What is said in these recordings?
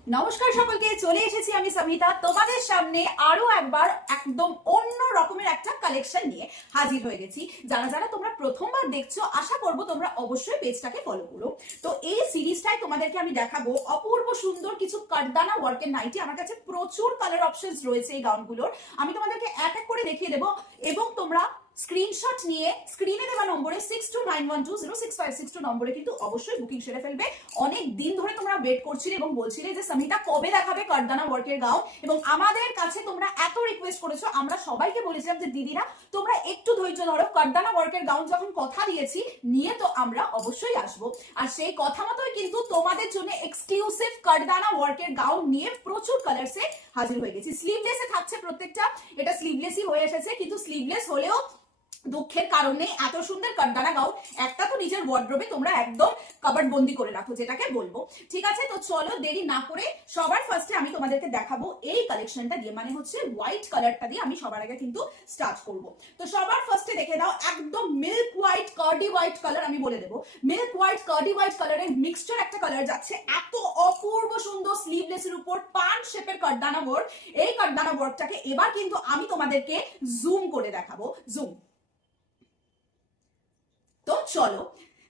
নমস্কার সকলকে, চলে এসেছি আমি সমিতা তোমাদের সামনে আরো একবার একদম অন্য রকমের একটা কালেকশন নিয়ে হাজির হয়ে গেছি। যারা যারা তোমরা প্রথমবার দেখছো, আশা করব তোমরা অবশ্যই পেজটাকে ফলো করো। তো এই সিরিজটাই তোমাদেরকে আমি দেখাবো অপূর্ব সুন্দর কিছু কাটদানা ওয়ার্কের নাইটি। আমার কাছে প্রচুর কালার অপশনস রয়েছে এই গাউনগুলোর, আমি তোমাদেরকে এক এক করে দেখিয়ে দেবো এবং তোমরা স্ক্রিনশট নিয়ে স্ক্রিনে দেওয়া নম্বরে 6291206562 নম্বরে কিন্তু অবশ্যই বুকিং সেরে ফেলবে। অনেক দিন ধরে তোমরা ওয়েট করছিলে এবং বলছিলে যে সামিতা কবে দেখাবে কাটদানা ওয়ার্কের গাউন, এবং আমাদের কাছে তোমরা এত রিকোয়েস্ট করেছো, আমরা সবাইকে বলেছিলাম যে দিদিরা তোমরা একটু ধৈর্য ধরো, কাটদানা ওয়ার্কের গাউন যখন কথা দিয়েছি নিয়ে তো আমরা অবশ্যই আসবো। আর সেই কথা মতোই কিন্তু তোমাদের জন্য এক্সক্লুসিভ কাটদানা ওয়ার্কের গাউন নিয়ে প্রচুর কালারসে হাজির হয়ে গেছি। স্লিভলেসে থাকছে প্রত্যেকটা, এটা স্লিভলেসই হয়ে এসেছে, কিন্তু স্লিভলেস হলেও দুঃখের কারণে এত সুন্দর কাটদানা গাউন একটা তো নিজের ওয়ার্ড্রোবে তোমরা একদম কবার্ড বন্দি করে রাখো, যেটাকে বলবো। ঠিক আছে, তো চলো দেরি না করে সবার ফার্স্টে আমি তোমাদেরকে দেখাবো এই কালেকশনটা দিয়ে, মানে হচ্ছে হোয়াইট কালারটা দিয়ে আমি সবার আগে কিন্তু স্টার্ট করব। তো সবার ফার্স্টে দেখে দাও একদম milk white Cardi white colour, আমি বলে দেবো মিল্ক হোয়াইট কার্ডি হোয়াইট কালারের মিক্সচার একটা কালার যাচ্ছে, এত অপূর্ব সুন্দর স্লিভলেসের উপর পান শেপের কাটদানা ওয়ার্ক। এই কাটদানা ওয়ার্কটাকে এবার কিন্তু আমি তোমাদেরকে জুম করে দেখাবো, জুম। তো চলো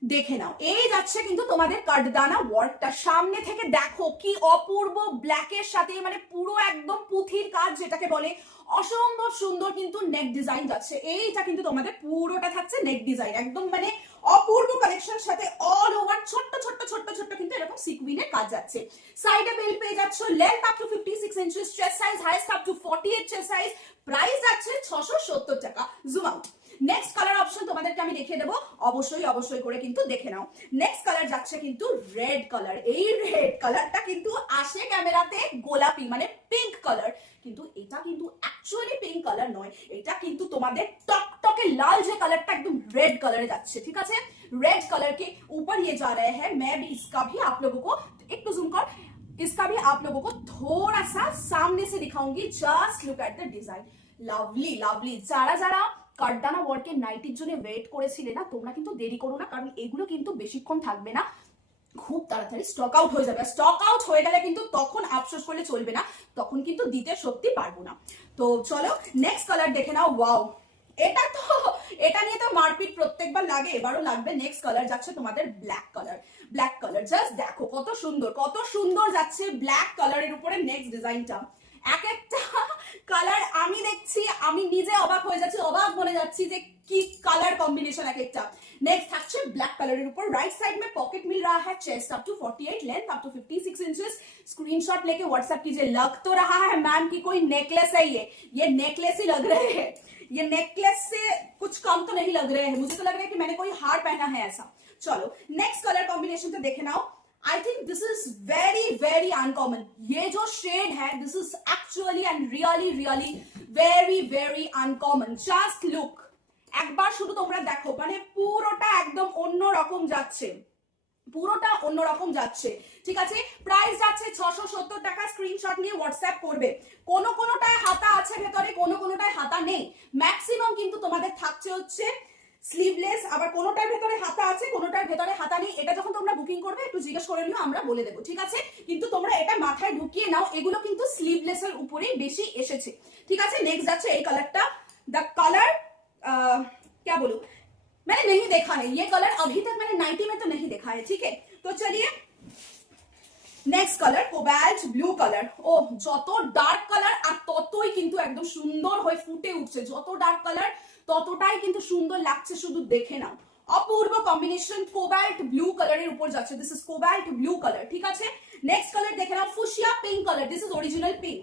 দেখে নাও, এই যাচ্ছে কিন্তু তোমাদের কাটদানা ওয়ার্কটা। সামনে থেকে দেখো কি অপূর্ব ব্ল্যাকের সাথে, মানে পুরো একদম পুঁথির কাজ যেটাকে বলে, অসম্ভব সুন্দর কিন্তু নেক ডিজাইন যাচ্ছে। এইটা কিন্তু তোমাদের পুরোটা থাকছে নেক ডিজাইন, একদম মানে অপূর্ব কালেকশন সাথে অল ওভার ছোট্ট ছোট্ট ছোট্ট ছোট্ট কিন্তু এরকম সিকুইনের কাজ যাচ্ছে। সাইডে বেল্ট পেয়ে যাচ্ছ, length up to 56 inches, chest size highest up to 48 chest size, price যাচ্ছে 670 টাকা। Zoom out. Next colour option তোমাদেরকে আমি দেখিয়ে দেবো, অবশ্যই অবশ্যই করে কিন্তু দেখে নাও। নেক্সট কালার যাচ্ছে কিন্তু রেড কালার। এই রেড কালারটা কিন্তু আসে ক্যামেরাতে গোলাপি মানে পিঙ্ক কালার, কিন্তু এটা কিন্তু অ্যাকচুয়ালি পিঙ্ক কালার নয়, এটা কিন্তু তোমাদের टकटके लाल जो कलर एकदम रेड कलर जाচ্ছে। ठीक है, रेड कलर के ऊपर ये जा रहे हैं। मैं भी इसका भी आप लोगों को एक तो जूम कर, इसका भी आप लोगों को थोड़ा सा सामने से दिखाऊंगी। Just look at the design, lovely lovely. যারা যারা কাটদানা ওয়ার্কের নাইটির জন্য ওয়েট করেছিলে না, তোমরা কিন্তু দেরি করো না, কারণ এগুলো কিন্তু বেশিক্ষণ থাকবে না, খুব তাড়াতাড়ি স্টক আউট হয়ে যাবে। স্টক আউট হয়ে গেলে কিন্তু তখন আফসোস করলে চলবে না, তখন কিন্তু দিতে সত্যি পারবো না। তো চলো নেক্সট কালার দেখে নাও। ওয়াও, এটা তো এটা নিয়ে তো মারপিট প্রত্যেকবার লাগে, এবারও লাগবে। নেক্সট কালার যাচ্ছে তোমাদের black colour. Black colour just দেখো কত সুন্দর, কত সুন্দর যাচ্ছে ব্ল্যাক কালারের উপরে নেক্সট ডিজাইনটা। এক একটা কালার আমি দেখছি, আমি নিজে অবাক হয়ে যাচ্ছি, অবাক বনে যাচ্ছি যে কি কালার कॉम्बिनेशन एक একটা। नेक्स्ट থাকছে ব্ল্যাক কালারের উপর, राइट साइड में पॉकेट मिल रहा है, chest up to 48, length up to 56 inches. Screenshot लेके व्हाट्सएप कीजिए। लग तो रहा है मैम की कोई नेकलेस है, ये नेकलेस ही लग रहे हैं, ये नेकलेस से कुछ कम तो नहीं लग रहे हैं, मुझे तो लग रहा है कि मैंने कोई हार पहना है ऐसा। चलो नेक्स्ट कलर कॉम्बिनेशन तो देखे नाओ। I think this is very very uncommon. ये जो शेड है, this is actually and really really very very uncommon. Just look, একবার শুধু তোমরা দেখো, মানে পুরোটা একদম অন্য রকম যাচ্ছে, পুরোটা অন্য রকম যাচ্ছে। ঠিক আছে, প্রাইস যাচ্ছে 670 টাকা। স্ক্রিনশট নিয়ে হোয়াটসঅ্যাপ করবে। কোন কোনটায় হাতা আছে ভেতরে, কোন কোনটায় হাতা নেই, ম্যাক্সিমাম কিন্তু তোমাদের থাকছে হচ্ছে স্লিভলেস, আবার কোনোটার ভেতরে হাতা আছে, কোনোটার ভেতরে হাতা নেই। এটা যখন তোমরা বুকিং করবে একটু জিজ্ঞেস করে নিও, আমরা বলে দেবো। ঠিক আছে, কিন্তু তোমরা এটা মাথায় ঢুকিয়ে নাও, এগুলো কিন্তু স্লিভলেসের উপরেই বেশি এসেছে। ঠিক আছে, নেক্সট যাচ্ছে এই কালারটা। দ্য কালার क्या बोलूं, मैंने नहीं देखा है ये कलर अभी तक, मैंने नाइटी में तो नहीं देखा है। ठीक है, तो चलिए next colour cobalt blue colour. ও যত ডার্ক কালার আর ততই কিন্তু একদম সুন্দর হয়ে ফুটে উঠছে, যত ডার্ক কালার ততটাই কিন্তু সুন্দর লাগছে, শুধু দেখে নাও। অপূর্ব কম্বিনেশন কোবাল্ট ব্লু কালারের উপর যাচ্ছে, this is cobalt blue colour. ঠিক আছে, নেক্সট কালার দেখে নাও, fuchsia pink colour. This is original pink,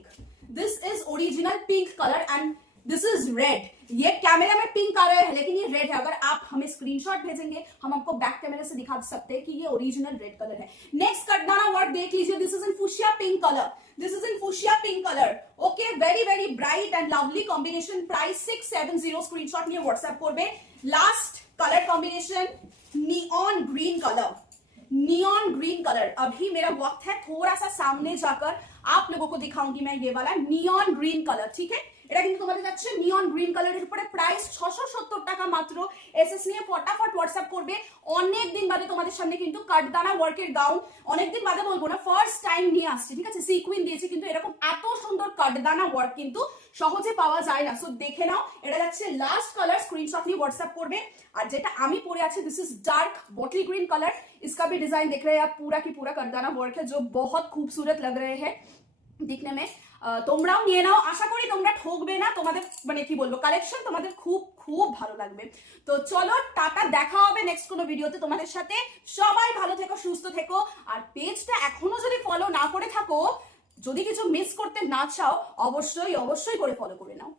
this is original pink colour and this is red. ये कैमरा में पिंक आ रहा है लेकिन ये रेड है। अगर आप हमें स्क्रीनशॉट भेजेंगे, हम आपको बैक कैमरा से दिखा सकते हैं कि ये ओरिजिनल रेड कलर है। नेक्स्ट कटदाना वर्क देख लीजिए, this is in fuchsia pink colour, this is in fuchsia pink colour. Okay, very very bright and lovely combination. Price 670। Screenshot लिए व्हाट्सएप करबे। Last colour combination neon green colour, neon green colour. अभी मेरा वक्त है, थोड़ा सा सामने जाकर आप लोगों को दिखाऊंगी मैं ये वाला नियॉन ग्रीन कलर। ठीक है, এটা কিন্তু তোমাদের যাচ্ছে নিয়ন গ্রিন কালারের উপরে, প্রাইস 670 টাকা মাত্র। এসএস নিয়ে ফটাফট হোয়াটসঅ্যাপ করবে। অনেক দিন বাদে তোমাদের সামনে কিন্তু কাঠদানা ওয়ার্কের গাউন, অনেকদিন বাদে বলবো না, ফার্স্ট টাইম নিয়ে আসছি, ঠিক আছে। সিকুইন দিয়েছি, কিন্তু এরকম এত সুন্দর কাঠদানা ওয়ার্ক কিন্তু সহজে পাওয়া যায় না। সো দেখে নাও, এটা যাচ্ছে লাস্ট কালার, স্ক্রিনশট নিয়ে হোয়াটসঅ্যাপ করবে। আর যেটা আমি পরে আছি, this is dark bottle green colour, इसका भी डिजाइन देख रहे हैं आप, पूरा की पूरा करदाना वर्क है जो बहुत खूबसूरत लग रहे हैं दिखने में। তোমরাও নিয়ে নাও, আশা করি তোমরা ঠকবে না, তোমাদের মানে কি বলবো, কালেকশন তোমাদের খুব খুব ভালো লাগবে। তো চলো টাটা, দেখা হবে নেক্সট কোনো ভিডিওতে তোমাদের সাথে। সবাই ভালো থেকো, সুস্থ থেকো। আর পেজটা এখনো যদি ফলো না করে থাকো, যদি কিছু মিস করতে না চাও, অবশ্যই অবশ্যই করে ফলো করে নাও।